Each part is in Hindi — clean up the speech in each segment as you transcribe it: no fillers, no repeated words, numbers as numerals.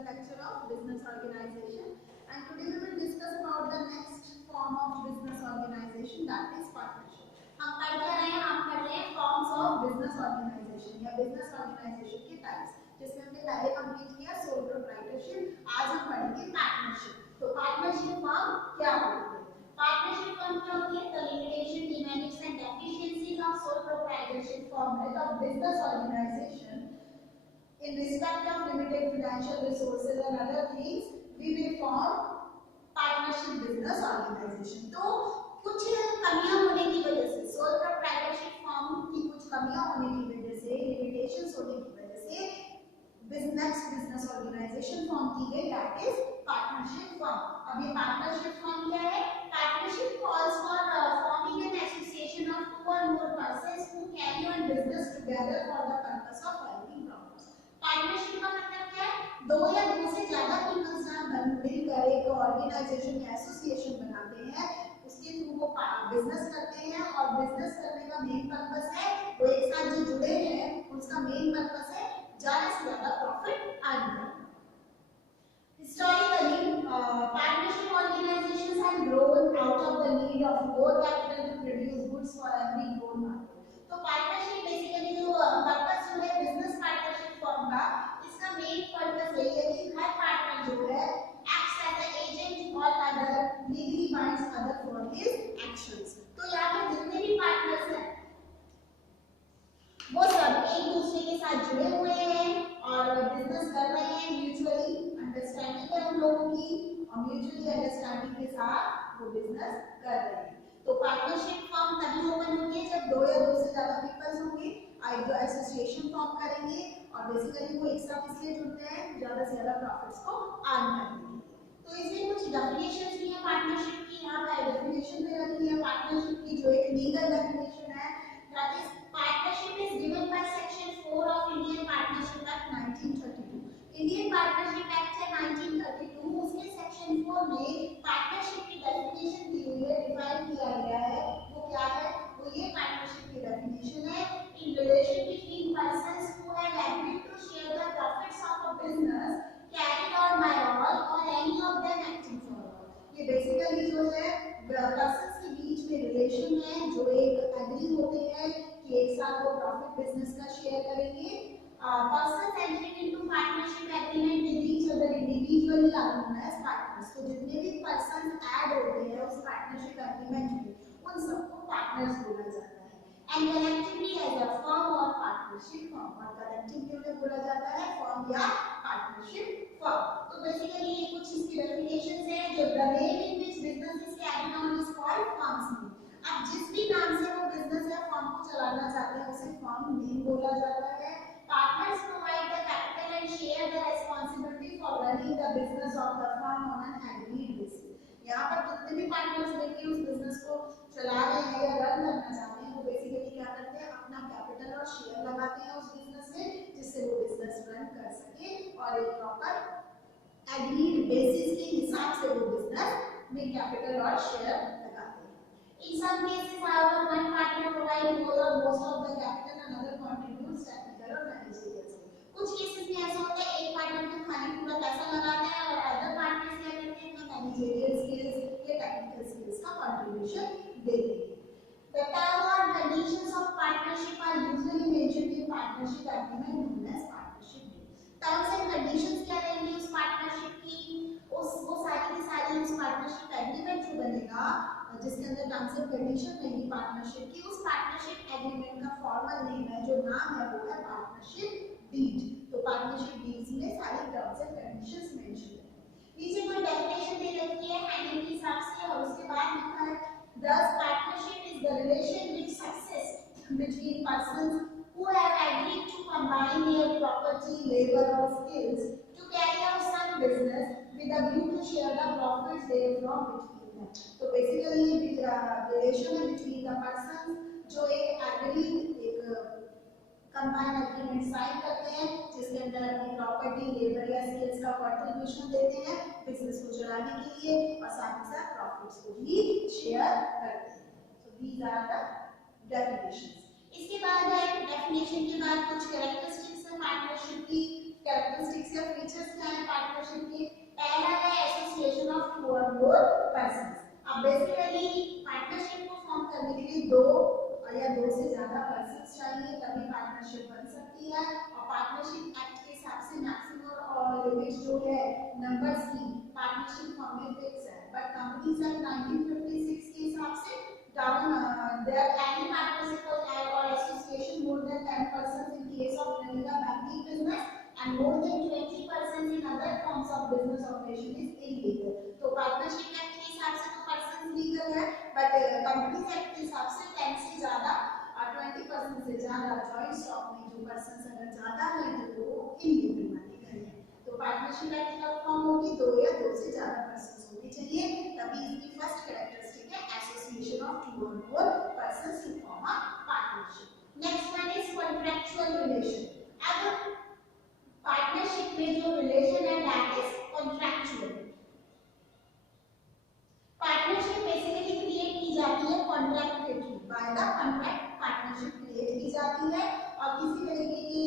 the lecture of business organization, and today we will discuss about the next form of business organization, that is partnership. हम पढ़ क्या रहे हैं? हम पढ़ रहे हैं forms of business organization या business organization के types, जिसमें हमने पहले कंप्लीट किया sole proprietorship. आज हम पढ़ेंगे partnership. तो partnership firm क्या होती है? Partnership firm क्या होती है? The limitation, demerits and deficiencies of sole proprietorship format of business organization in respect of limited financial resources and other things, we will form partnership business organization. तो कुछ कमियां होने की वजह से, सोल प्रोप्राइटरशिप फॉर्म की कुछ कमियां होने की वजह से, लिमिटेशंस होने की वजह से बिजनेस ऑर्गेनाइजेशन फॉर्म की गई, दैट इज पार्टनरशिप फॉर्म. अब ये पार्टनरशिप फॉर्म क्या है? Partnership calls for forming an association of two और more persons who carry on business together for the purpose of earning profits. Partnership का मतलब क्या है? दो या दो से ज्यादा पीपल्स मिलकर एक ऑर्गेनाइजेशन या एसोसिएशन बनाते हैं, उसके थ्रू वो बिजनेस करते हैं, और बिजनेस करने का मेन पर्पस है, वो एक साथ जो जुड़े हैं उसका मेन पर्पस है ज्यादा से ज्यादा प्रॉफिट अर्न करना. Historically, partnership organizations have grown out of the need of more capital to produce goods for every grown market. तो पार्टनरशिप बेसिकली जो पर्पस जो है बिजनेस पार्टनरशिप फॉर्म का, इसका मेन पर्पस यही है कि हर पार्टनर जो है एक्ट्स एज अ एजेंट और other legally binds other for his actions. तो यहाँ पे जितने भी पार्टनर्स हैं वो सब एक दूसरे के साथ जुड़े हुए हैं और बिजनेस कर रहे हैं. म्यूचुअली अंडरस्टैंडिंग है उन लोगों की, और म्यूचुअली अंडरस्टैंडिंग के साथ वो बिजनेस कर रहे हैं. तो पार्टनरशिप फॉर्म तभी ओपन होगी जब दो या दो से ज्यादा पीपल्स होंगे, जो एसोसिएशन फॉर्म करेंगे, और बेसिकली वो एक साथ इसलिए जुड़ते हैं ज्यादा से ज्यादा प्रॉफिट्स को अर्न करने के लिए. तो इसमें कुछ डेफिनेशंस भी है पार्टनरशिप की, यहाँ पे डेफिनेशन दे रखी है पार्टनरशिप की, जो एक लीगल डेफिनेशन है, that is partnership is given by section 4 of Indian partnership act 1932. Indian partnership act है 1932, उसके सेक्शन 4 में पार्टनरशिप की डेफिनेशन दी हुई है, डिफाइन किया गया है. वो क्या है? वो ये पार्टनरशिप की डेफिनेशन है, in relation between persons who have agreed to share the profits of a business carried on by all or any of them acting for all. ये बेसिकली जो है पर्संस के बीच में रिलेशन है, जो एक एग्री होते हैं कि एक साथ वो प्रॉफिट बिजनेस का शेयर करेंगे. Persons entering into partnership agreement with each other individually are known as partners. तो जितने भी पर्संस ऐड होते हैं उस पार्टनरशिप एग्रीमेंट में, उन सबको पार्टनर्स बोला जाता है. And collectively as a firm और पार्टनरशिप फर्म, और कलेक्टिवली उन्हें बोला जाता है फर्म या पार्टनरशिप फर्म. तो बेसिकली ये कुछ इसकी डेफिनेशंस हैं, जो the name in which business is carried on is called firms name. अब जिस भी नाम से वो बिजनेस या फर्म को चलाना चाहते हैं उसे फर्म नेम बोला जाता है. Partners provide the capital and share the responsibility for running the business of the firm on an agreed basis. यहाँ पर जितने भी पार्टनर्स मिलकर उस बिजनेस को चला रहे हैं या रन करना चाहते हैं, वो बेसिकली क्या करते हैं? अपना कैपिटल और शेयर लगाते हैं उस बिजनेस में, जिससे वो बिजनेस रन कर सके, और एक प्रॉपर एग्रीड बेसिस के हिसाब से वो बिजनेस में कैपिटल और शेयर लगाते हैं. In some cases, however, one partner provides more or most of the capital and another contributes technical or managerial skills. कुछ केसेस में ऐसा होता है एक पार्टनर तो खाली पूरा पैसा लगाता है और अदर पार्टनर्स क्या करते हैं? मैनेजरियल स्किल्स या टेक्निकल स्किल्स का कंट्रीब्यूशन देते हैं. The terms and conditions of partnership are usually mentioned in partnership agreement known as partnership deed. Terms and conditions क्या रहेंगी उस पार्टनरशिप की? वो सारी की सारी उस पार्टनरशिप एग्रीमेंट जो बनेगा, जिसके अंदर टर्म्स एंड कंडीशन रहेंगी पार्टनरशिप की, उस पार्टनरशिप एग्रीमेंट का फॉर्मल नेम है, जो नाम है वो है पार्टनरशिप डीड. तो पार्टनरशिप डीड्स में सारी टर्म्स एंड कंडीशंस मेंशन है. नीचे कोई डेफिनेशन दे रखी है हेडिंग के हिसाब से, और उसके बाद लिखा है thus partnership is the relation which subsists between persons who have agreed to combine their property, labor or skills to carry out some business with a view to share the profits therefrom between them. तो बेसिकली रिलेशन है बिटवीन द पर्सन जो एक एग्रीड एक कंबाइन एग्रीमेंट साइन करते हैं, जिसके अंदर अपनी प्रॉपर्टी, लेबर या स्किल्स का कंट्रीब्यूशन देते हैं बिजनेस को चलाने के लिए, और साथ ही साथ प्रॉफिट्स को भी शेयर करते हैं. So these are the definitions. इसके बाद है डेफिनेशन के बाद कुछ कैरेक्टरिस्टिक्स है पार्टनरशिप की. कैरेक्टरिस्टिक्स या फीचर्स क्या है पार्टनरशिप पार्टनरशिप के। पहला है एसोसिएशन ऑफ 2 और more persons। अब बेसिकली पार्टनरशिप को फॉर्म करने के लिए 2 या 2 से ज्यादा पर्सन्स चाहिए, तभी पार्टनरशिप बन सकती है। और पार्टनरशिप एक्ट के हिसाब से मैक्सिमम और लिमिट जो है नंबर्स की पार्टनरशिप फॉर्म में फिक्स है। बट कंपनीज एक्ट 1956 के हिसाब से there any partnership or association more than 10 persons in case of running a banking business and more than 20 persons in other forms of business operation is illegal। तो पार्टनरशिप एक्ट के हिसाब से तो पर्सन लीगल है, बट कंपनीज एक्ट के हिसाब से 10 से ज्यादा और 20% से ज्यादा जॉइंट स्टॉक में जो पर्सन अगर ज्यादा है तो वो इलीगल माने गए हैं। तो पार्टनरशिप एक्ट कब फॉर्म होगी? 2 या 2 से ज्यादा पर्सन होने चाहिए, तभी इसकी फर्स्ट कैरेक्टरिस्टिक है एसोसिएशन ऑफ 2 और more persons who form a partnership। Next one is contractual relation. अब पार्टनरशिप में जो रिलेशन है that is contractual. Partnership basically create की जाती है कॉन्ट्रैक्ट के through. By the contract partnership create की जाती है और किसी तरीके की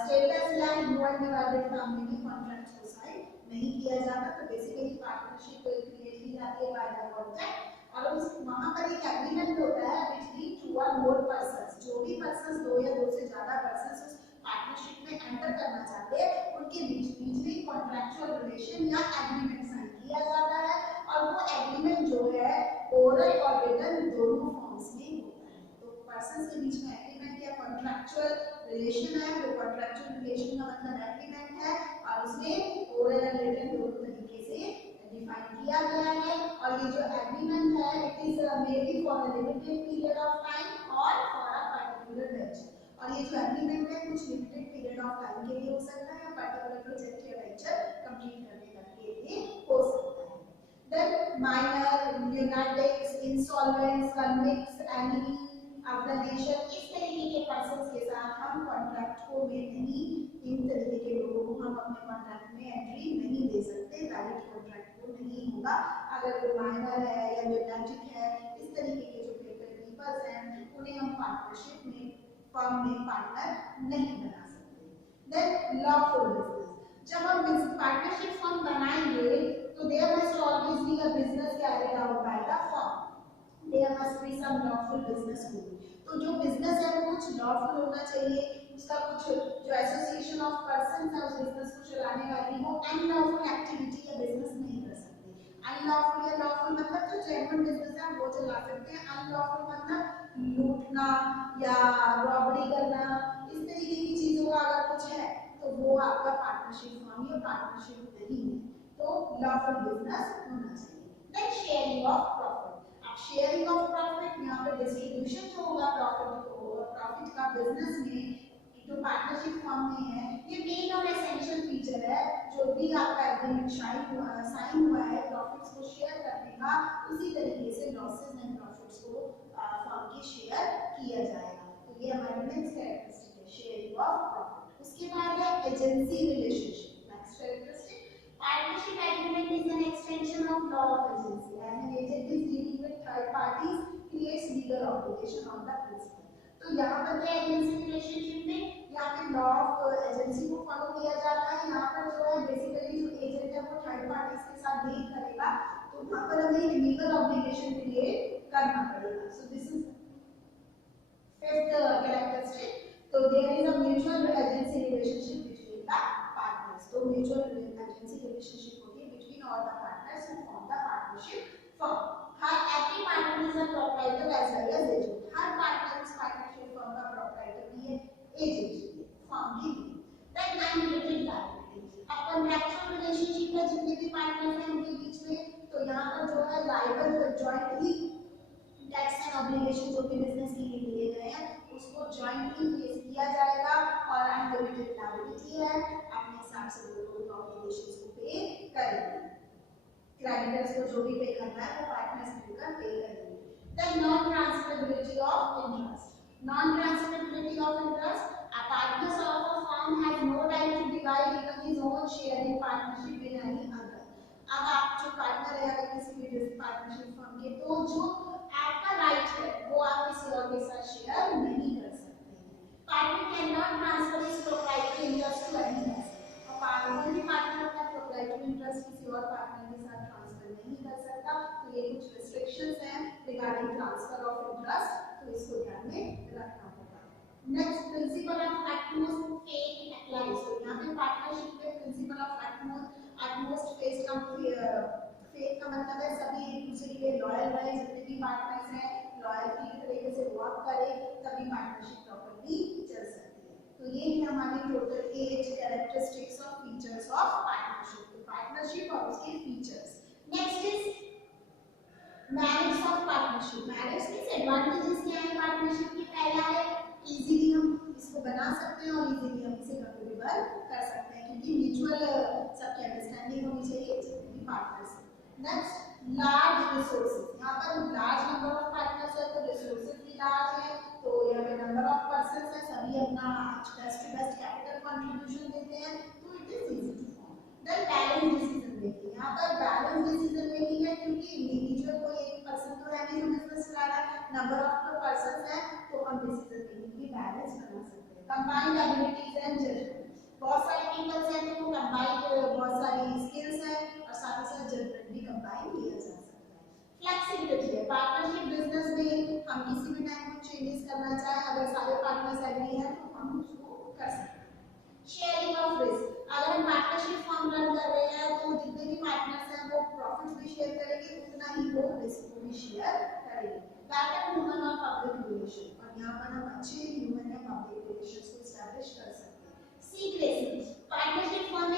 स्टेटस या इन्वॉल्व डिवाइडेड फैमिली में कॉन्ट्रैक्ट को साइन नहीं किया जाता। तो बेसिकली पार्टनरशिप क्रिएट की जाती है बाय द कॉन्ट्रैक्ट और उस वहां पर एक एग्रीमेंट होता है बिटवीन 2 और more persons। जो भी पर्सन्स 2 या 2 से ज्यादा पर्सन्स उस पार्टनरशिप में एंटर करना चाहते हैं उनके बीच में कॉन्ट्रैक्चुअल रिलेशन या एग्रीमेंट साइन किया जाता है और वो एग्रीमेंट जो है ओरल और रिटन दोनों फॉर्म्स में होता है। तो पर्सन्स के बीच में एग्रीमेंट या कॉन्ट्रैक्चुअल रिलेशन है, तो कॉन्ट्रैक्चुअल रिलेशन का मतलब एग्रीमेंट है और उसमें ओरल और रिटन दोनों तरीके से डिफाइन किया गया है। और ये जो एग्रीमेंट है it is may be for a limited period of time और फॉर अ पर्टिकुलर वेंचर। और ये जो एग्रीमेंट है कुछ लिमिटेड पीरियड ऑफ टाइम के लिए हो सकता है या पर्टिकुलर प्रोजेक्ट या वेंचर कंप्लीट करने तक के लिए हो सकता है। Then minor, lunatics, insolvents, convicts, enemy, organization, इस तरीके के पर्सन्स के साथ हम कॉन्ट्रैक्ट को में नहीं, इन तरीके के लोगों को हम अपने कॉन्ट्रैक्ट में एंट्री नहीं दे सकते। वैलिड कॉन्ट्रैक्ट को नहीं होगा अगर वो माइनर है या ल्यूनाटिक है, इस तरीके के जो पीपल्स हैं उन्हें हम पार्टनरशिप में फर्म में पार्टनर नहीं बना सकते। Then lawful business. जब हम पार्टनरशिप फर्म बनाएंगे तो there must always be a business carried out by the firm. There must be some lawful business rule. तो जो बिजनेस है वो कुछ लॉफुल होना चाहिए, उसका कुछ जो एसोसिएशन ऑफ पर्सन्स है उस बिजनेस को चलाने वाली वो अनलॉफुल एक्टिविटी या बिजनेस नहीं कर सकते। अनलॉफुल या लॉफुल मतलब जो जेन्युइन बिजनेस है वो चला सकते हैं, अनलॉफुल मतलब लूटना या रॉबरी करना, इस तरीके की चीजों का अगर कुछ है तो वो आपका पार्टनरशिप फर्म या पार्टनरशिप नहीं है। तो लॉफुल बिजनेस होना चाहिए। Then sharing of profit. अब शेयरिंग ऑफ प्रॉफिट यहाँ पे डिस्ट्रीब्यूशन जो होगा प्रॉफिट का बिजनेस में जो पार्टनरशिप फर्म में है, ये मेन और एसेंशियल फीचर है। जो भी आपका एग्रीमेंट साइन हुआ है प्रॉफिट्स को शेयर करने का, उसी तरीके से लॉसेस एंड प्रॉफिट्स को फर्म के शेयर किया जाएगा। तो ये हमारी नेक्स्ट कैरेक्टरिस्टिक है, शेयरिंग ऑफ प्रॉफिट। उसके बाद है agency relationship. Next characteristic, partnership agreement is an extension of law of agency. As an agent is dealing with third parties, creates legal obligation on the principal। तो यहाँ पर क्या एजेंसी रिलेशनशिप में यहाँ पे लॉ ऑफ एजेंसी को फॉलो किया जाता है। यहाँ पर जो है बेसिकली जो एजेंट है वो थर्ड पार्टीज के साथ डील करेगा, तो वहाँ पर हमें एक लीगल ऑब्लिगेशन क्रिएट करना पड़ेगा। So this is fifth characteristic. तो there is a mutual agency relationship between the partners. तो म्यूचुअल एजेंसी रिलेशनशिप होगी between all the partners who form the partnership firm. हर every partner is a proprietor as well as agent। हर पार्टनर इस पार्टनरशिप फर्म का प्रोप्राइटर भी है, एजेंट भी है, फर्म भी है। Then unlimited liability. अब कॉन्ट्रैक्चुअल रिलेशनशिप में जितने भी पार्टनर्स हैं उनके बीच में तो यहाँ पर जो है liable jointly tax and obligation जो भी बिजनेस के लिए लिए गए हैं उसको जॉइंटली फेस किया जाएगा और अनलिमिटेड लायबिलिटी है, अपने हिसाब से वो लोग ऑब्लिगेशंस को पे करेंगे। क्रेडिटर्स को जो भी पे करना है वो पार्टनर्स मिलकर पे करेंगे। Then non transferability of interest. Non transferability of interest, a partner of a firm has no right to divide even his own share in partnership with any other। अब आप जो पार्टनर है अगर किसी भी पार्टनरशिप फर्म के, तो जो आपका राइट है वो आप किसी और के साथ शेयर नहीं कर सकते हैं। Partner cannot transfer his proprietary interest to any other. और कोई भी पार्टनर अपना proprietary regarding transfer of interest, तो इसको ध्यान में रखना होगा। Next principle of utmost faith applies. तो यहाँ पे पार्टनरशिप में प्रिंसिपल ऑफ एटमोस्ट फेथ का मतलब है सभी एक दूसरे के लिए लॉयल रहे, जितने भी पार्टनर्स हैं लॉयल्टी की तरीके से वर्क करें, तभी पार्टनरशिप प्रॉपर्ली चल सकती है। तो ये है हमारी टोटल 8 कैरेक्टरिस्टिक्स और फीचर्स ऑफ पार्टनरशिप। तो पार्टनरशिप और उसके features. Next is merits of partnership. Merits means advantages क्या है पार्टनरशिप के। पहला है इजीली हम इसको बना सकते हैं और इजीली हम इसे कंट्रीब्यूट कर सकते हैं, क्योंकि म्यूचुअल सबकी अंडरस्टैंडिंग होनी चाहिए जितने भी पार्टनर्स हैं। Next large resources. यहाँ पर लार्ज नंबर ऑफ पार्टनर्स है तो रिसोर्सेज भी लार्ज है, तो यहाँ पे नंबर ऑफ पर्संस है, सभी अपना best to best capital contribution देते हैं, तो it is easy to form. Then balance decision making. यहाँ पर बैलेंस डिसीजन मेकिंग है, क्योंकि इंडिविजुअल कोई एक पर्सन तो है नहीं जो बिजनेस चला रहा है, नंबर ऑफ पर्संस है, तो हम डिसीजन मेकिंग भी बैलेंस बना सकते हैं। Combined abilities and judgement. बहुत सारे पीपल्स हैं तो कंबाइंड बहुत सारी स्किल्स हैं और साथ ही साथ जजमेंट भी कंबाइन किया जा सकता है। फ्लेक्सिबिलिटी है। पार्टनरशिप बिजनेस में हम किसी भी टाइम कुछ चेंजेस करना चाहें, अगर सारे पार्टनर्स एग्री हैं तो हम उसको कर सकते हैं। Sharing of risk. अगर हम पार्टनरशिप फॉर्म रन कर रहे हैं तो जितने भी पार्टनर्स हैं वो प्रॉफिट्स भी शेयर करेंगे, उतना ही वो रिस्क को भी शेयर करेंगे। बैकअप ह्यूमन और पब्लिक रिलेशन। और यहाँ पर हम अच्छे ह्यूमन या पब्लिक रिलेशंस को एस्टैब्लिश कर सकते हैं। Secrecy. Partnership firm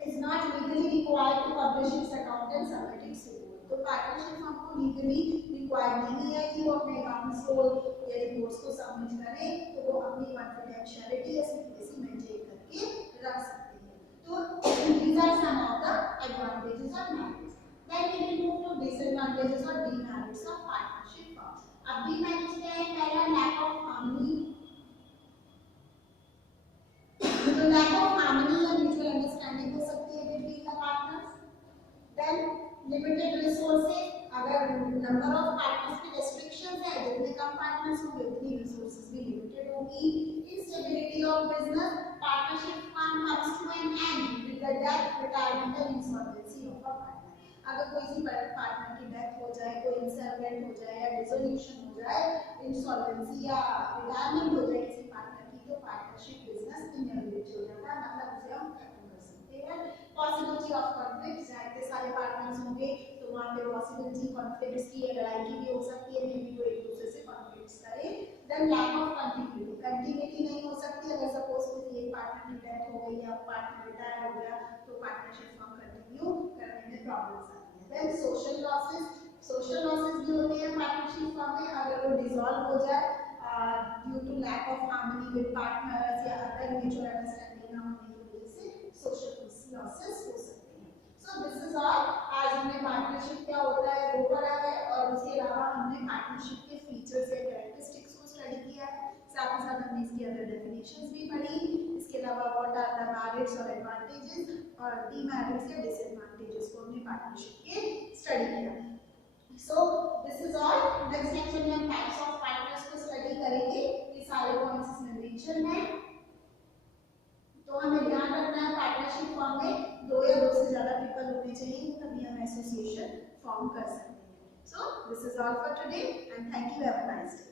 is not legally required to publish its account and submit its report. तो पार्टनरशिप फर्म को लीगली रिक्वायर नहीं है कि वो अपने अकाउंट्स को या रिपोर्ट्स को सबमिट करें, तो वो अपनी कॉन्फिडेंशियलिटी या सीक्रेसी मेंटेन करके रख सकते हैं। तो these are some of the advantages of marriage. Then we will move to disadvantages or demerits of partnership firm. अब demerits क्या है? पहला lack of harmony. तो lack of harmony या mutual understanding हो सकती है between the partners. Then limited resources. अगर number of partners पे restrictions है, जितने कम partners होंगे उतनी resources भी limited होगी. Instability of business. Partnership firm comes to an end with the death, retirement and insolvency of a partner. अगर कोई सी पार्टनर की डेथ हो जाए, कोई इंसॉल्वेंट हो जाए या डिसोल्यूशन हो जाए, इंसॉल्वेंसी या रिटायरमेंट हो जाए किसी पार्टनर की, तो पार्टनरशिप बिजनेस इनएबिलिटी हो जाता है, मतलब उसे हम खत्म कर सकते हैं। Possibility of conflict. जहाँ इतने सारे पार्टनर्स होंगे तो वहाँ पे पॉसिबिलिटी कॉन्फ्लिक्ट्स की या लड़ाई की भी हो सकती है, मे बी वो एक दूसरे से कॉन्फ्लिक्ट्स करे। Then lack of continuity. Continuity नहीं हो सकती। अगर सपोज किसी एक पार्टनर की डेथ हो गई या पार्टनर रिटायर हो गया तो पार्टनरशिप फॉर्म कंटिन्यू करने में प्रॉब्लम्स आती है। Then social losses. Social losses भी होते हैं पार्टनरशिप फॉर्म में, अगर वो डिसॉल्व हो जाए due to lack of harmony with partners या अदर म्यूचुअल अंडरस्टैंडिंग ना होने की वजह से सोशल लॉसेस हो सकते हैं। सो दिस इज ऑल। आज हमने पार्टनरशिप क्या होता है वो पढ़ा है, और उसके अलावा हमने पार्टनरशिप के फीचर्स या कैरेक्टरिस्टिक्स को स्टडी किया है, साथ ही साथ हमने इसकी अदर डेफिनेशंस भी पढ़ी। इसके अलावा व्हाट आर द मेरिट्स और एडवांटेजेस और डीमेरिट्स या डिसएडवांटेजेस को हमने पार्टनरशिप के स्टडी किया। सो this is all. Next lecture में हम टाइप्स ऑफ पार्टनर्स को स्टडी करेंगे। ये सारे पॉइंट्स इसमें मेंशन हैं, तो हमें ध्यान रखना है पार्टनरशिप फॉर्म में 2 या 2 से ज्यादा पीपल होने चाहिए, तभी हम एसोसिएशन फॉर्म कर सकते हैं। सो this is all for today and thank you, have a nice day.